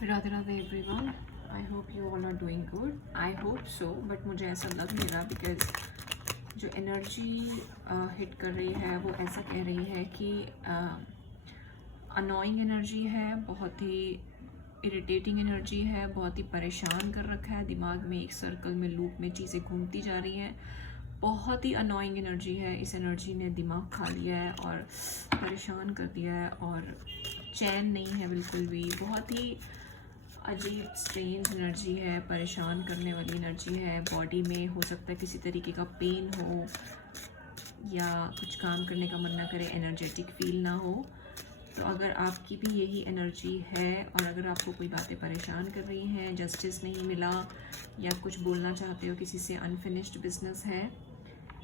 Radhe Radhe everyone. I hope you all are doing good. I hope so, but मुझे ऐसा लग नहीं रहा बिकॉज जो एनर्जी हिट कर रही है वो ऐसा कह रही है कि अनोइंग एनर्जी है, बहुत ही इरिटेटिंग एनर्जी है, बहुत ही परेशान कर रखा है। दिमाग में एक सर्कल में लूप में चीज़ें घूमती जा रही हैं। बहुत ही अनोइंग एनर्जी है। इस एनर्जी ने दिमाग खा लिया है और परेशान कर दिया है और चैन नहीं है बिल्कुल भी। बहुत ही अजीब स्ट्रेंज एनर्जी है, परेशान करने वाली एनर्जी है। बॉडी में हो सकता है किसी तरीके का पेन हो या कुछ काम करने का मन ना करे, एनर्जेटिक फील ना हो। तो अगर आपकी भी यही एनर्जी है और अगर आपको कोई बातें परेशान कर रही हैं, जस्टिस नहीं मिला या कुछ बोलना चाहते हो, किसी से अनफिनिश्ड बिजनेस है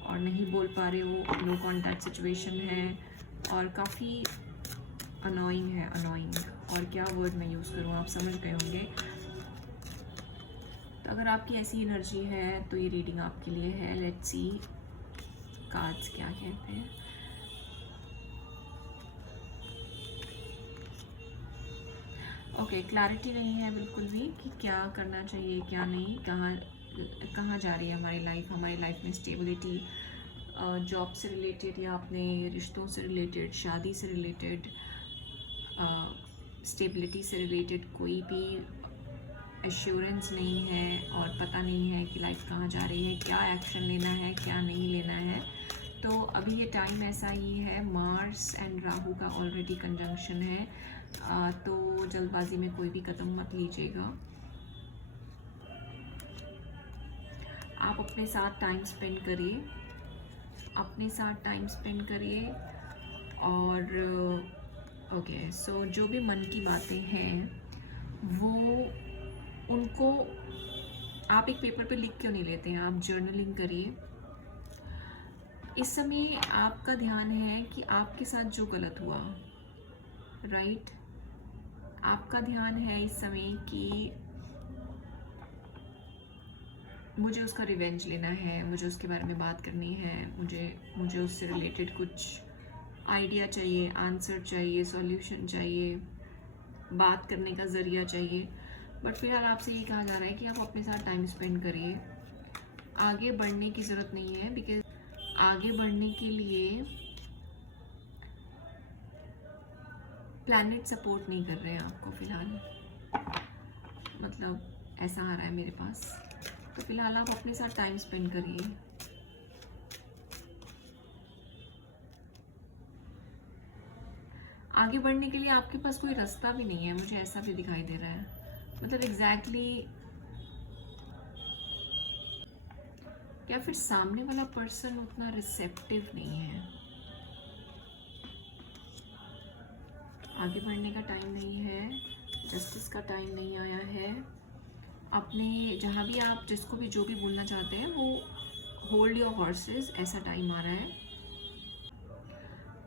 और नहीं बोल पा रहे हो, नो कॉन्टैक्ट सिचुएशन है और काफ़ी अनोइंग है। अनोइंग और क्या वर्ड मैं यूज़ करूँ, आप समझ गए होंगे। तो अगर आपकी ऐसी एनर्जी है तो ये रीडिंग आपके लिए है। लेट्स सी कार्ड्स क्या कहते हैं। ओके, क्लैरिटी नहीं है बिल्कुल भी कि क्या करना चाहिए क्या नहीं, कहाँ जा रही है हमारी लाइफ में स्टेबिलिटी, जॉब से रिलेटेड या अपने रिश्तों से रिलेटेड, शादी से रिलेटेड, स्टेबिलिटी से रिलेटेड कोई भी एश्योरेंस नहीं है और पता नहीं है कि लाइफ कहाँ जा रही है, क्या एक्शन लेना है क्या नहीं लेना है। तो अभी ये टाइम ऐसा ही है। मार्स एंड राहु का ऑलरेडी कंजंक्शन है, तो जल्दबाजी में कोई भी कदम मत लीजिएगा। आप अपने साथ टाइम स्पेंड करिए, और ओके सो जो भी मन की बातें हैं वो उनको आप एक पेपर पे लिख क्यों नहीं लेते हैं, आप जर्नलिंग करिए। इस समय आपका ध्यान है कि आपके साथ जो गलत हुआ, राइट, आपका ध्यान है इस समय कि मुझे उसका रिवेंज लेना है, मुझे उसके बारे में बात करनी है, मुझे उससे रिलेटेड कुछ आइडिया चाहिए, आंसर चाहिए, सॉल्यूशन चाहिए, बात करने का ज़रिया चाहिए। बट फिलहाल आपसे ये कहा जा रहा है कि आप अपने साथ टाइम स्पेंड करिए। आगे बढ़ने की ज़रूरत नहीं है बिकॉज आगे बढ़ने के लिए प्लैनेट सपोर्ट नहीं कर रहे हैं आपको फ़िलहाल, मतलब ऐसा आ रहा है मेरे पास। तो फिलहाल आप अपने साथ टाइम स्पेंड करिए। आगे बढ़ने के लिए आपके पास कोई रास्ता भी नहीं है, मुझे ऐसा भी दिखाई दे रहा है। मतलब एग्जैक्टली या फिर सामने वाला पर्सन उतना रिसेप्टिव नहीं है। आगे बढ़ने का टाइम नहीं है, जस्टिस का टाइम नहीं आया है। अपने जहाँ भी आप जिसको भी जो भी बोलना चाहते हैं वो होल्ड योर हॉर्सेस, ऐसा टाइम आ रहा है।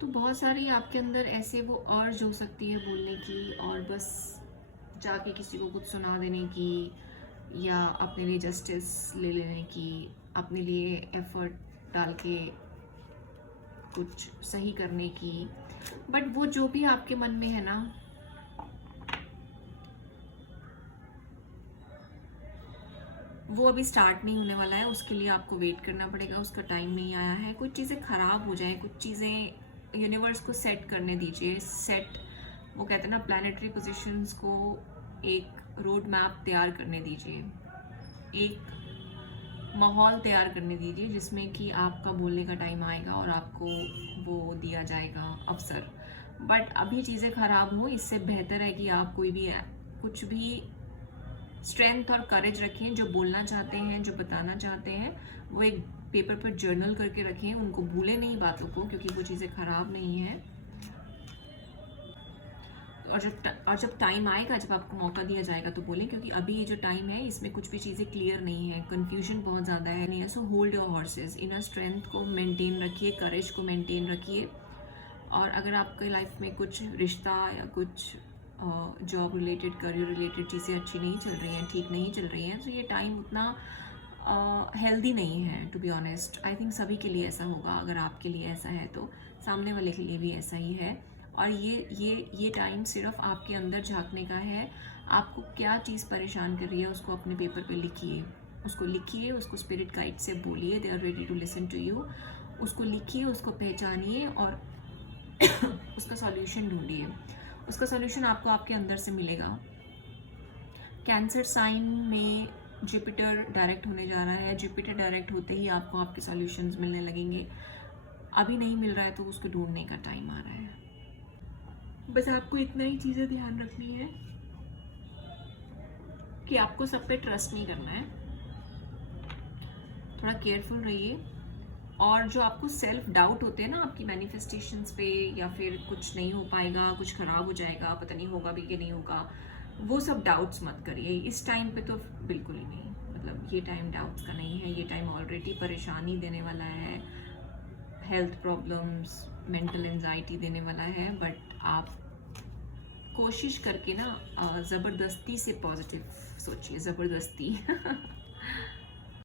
तो बहुत सारी आपके अंदर ऐसे वो अर्ज हो सकती है बोलने की और बस जाके किसी को कुछ सुना देने की या अपने लिए जस्टिस ले लेने की, अपने लिए एफर्ट डाल के कुछ सही करने की। बट वो जो भी आपके मन में है ना, वो अभी स्टार्ट नहीं होने वाला है, उसके लिए आपको वेट करना पड़ेगा, उसका टाइम नहीं आया है। कुछ चीज़ें ख़राब हो जाए, कुछ चीज़ें यूनिवर्स को सेट करने दीजिए। सेट, वो कहते हैं ना, प्लानिटरी पोजीशंस को एक रोड मैप तैयार करने दीजिए, एक माहौल तैयार करने दीजिए जिसमें कि आपका बोलने का टाइम आएगा और आपको वो दिया जाएगा अवसर। बट अभी चीज़ें ख़राब हो, इससे बेहतर है कि आप कोई भी कुछ भी स्ट्रेंथ और करेज रखें। जो बोलना चाहते हैं, जो बताना चाहते हैं, वो एक पेपर पर जर्नल करके रखें, उनको भूलें नहीं बातों को, क्योंकि वो चीज़ें ख़राब नहीं हैं। और जब टाइम आएगा, जब आपको मौका दिया जाएगा तो बोलें, क्योंकि अभी ये जो टाइम है इसमें कुछ भी चीज़ें क्लियर नहीं है, कन्फ्यूजन बहुत ज़्यादा है नहीं है। So hold your horses, inner strength को मेंटेन रखिए, करेज को मेंटेन रखिए। और अगर आपके लाइफ में कुछ रिश्ता या कुछ जॉब रिलेटेड, करियर रिलेटेड चीज़ें अच्छी नहीं चल रही हैं, ठीक नहीं चल रही हैं, तो ये टाइम उतना हेल्दी नहीं है to be honest. I think सभी के लिए ऐसा होगा। अगर आपके लिए ऐसा है तो सामने वाले के लिए भी ऐसा ही है। और ये टाइम सिर्फ आपके अंदर झांकने का है। आपको क्या चीज़ परेशान कर रही है उसको अपने पेपर पे लिखिए, उसको स्पिरिट गाइड से बोलिए, they are ready to listen to you. उसको लिखिए, उसको पहचानिए और उसका सॉल्यूशन ढूंढिए। उसका सॉल्यूशन आपको आपके अंदर से मिलेगा। कैंसर साइन में जुपिटर डायरेक्ट होने जा रहा है। जुपिटर डायरेक्ट होते ही आपको आपके सॉल्यूशंस मिलने लगेंगे। अभी नहीं मिल रहा है तो उसको ढूंढने का टाइम आ रहा है। बस आपको इतना ही चीज़ें ध्यान रखनी है कि आपको सब पे ट्रस्ट नहीं करना है, थोड़ा केयरफुल रहिए। और जो आपको सेल्फ डाउट होते हैं ना आपकी मैनिफेस्टेशंस पे, या फिर कुछ नहीं हो पाएगा, कुछ ख़राब हो जाएगा, पता नहीं होगा भी कि नहीं होगा, वो सब डाउट्स मत करिए इस टाइम पे तो बिल्कुल ही नहीं। मतलब ये टाइम डाउट्स का नहीं है, ये टाइम ऑलरेडी परेशानी देने वाला है, हेल्थ प्रॉब्लम्स, मेंटल एंजाइटी देने वाला है। बट आप कोशिश करके ना ज़बरदस्ती से पॉजिटिव सोचिए, ज़बरदस्ती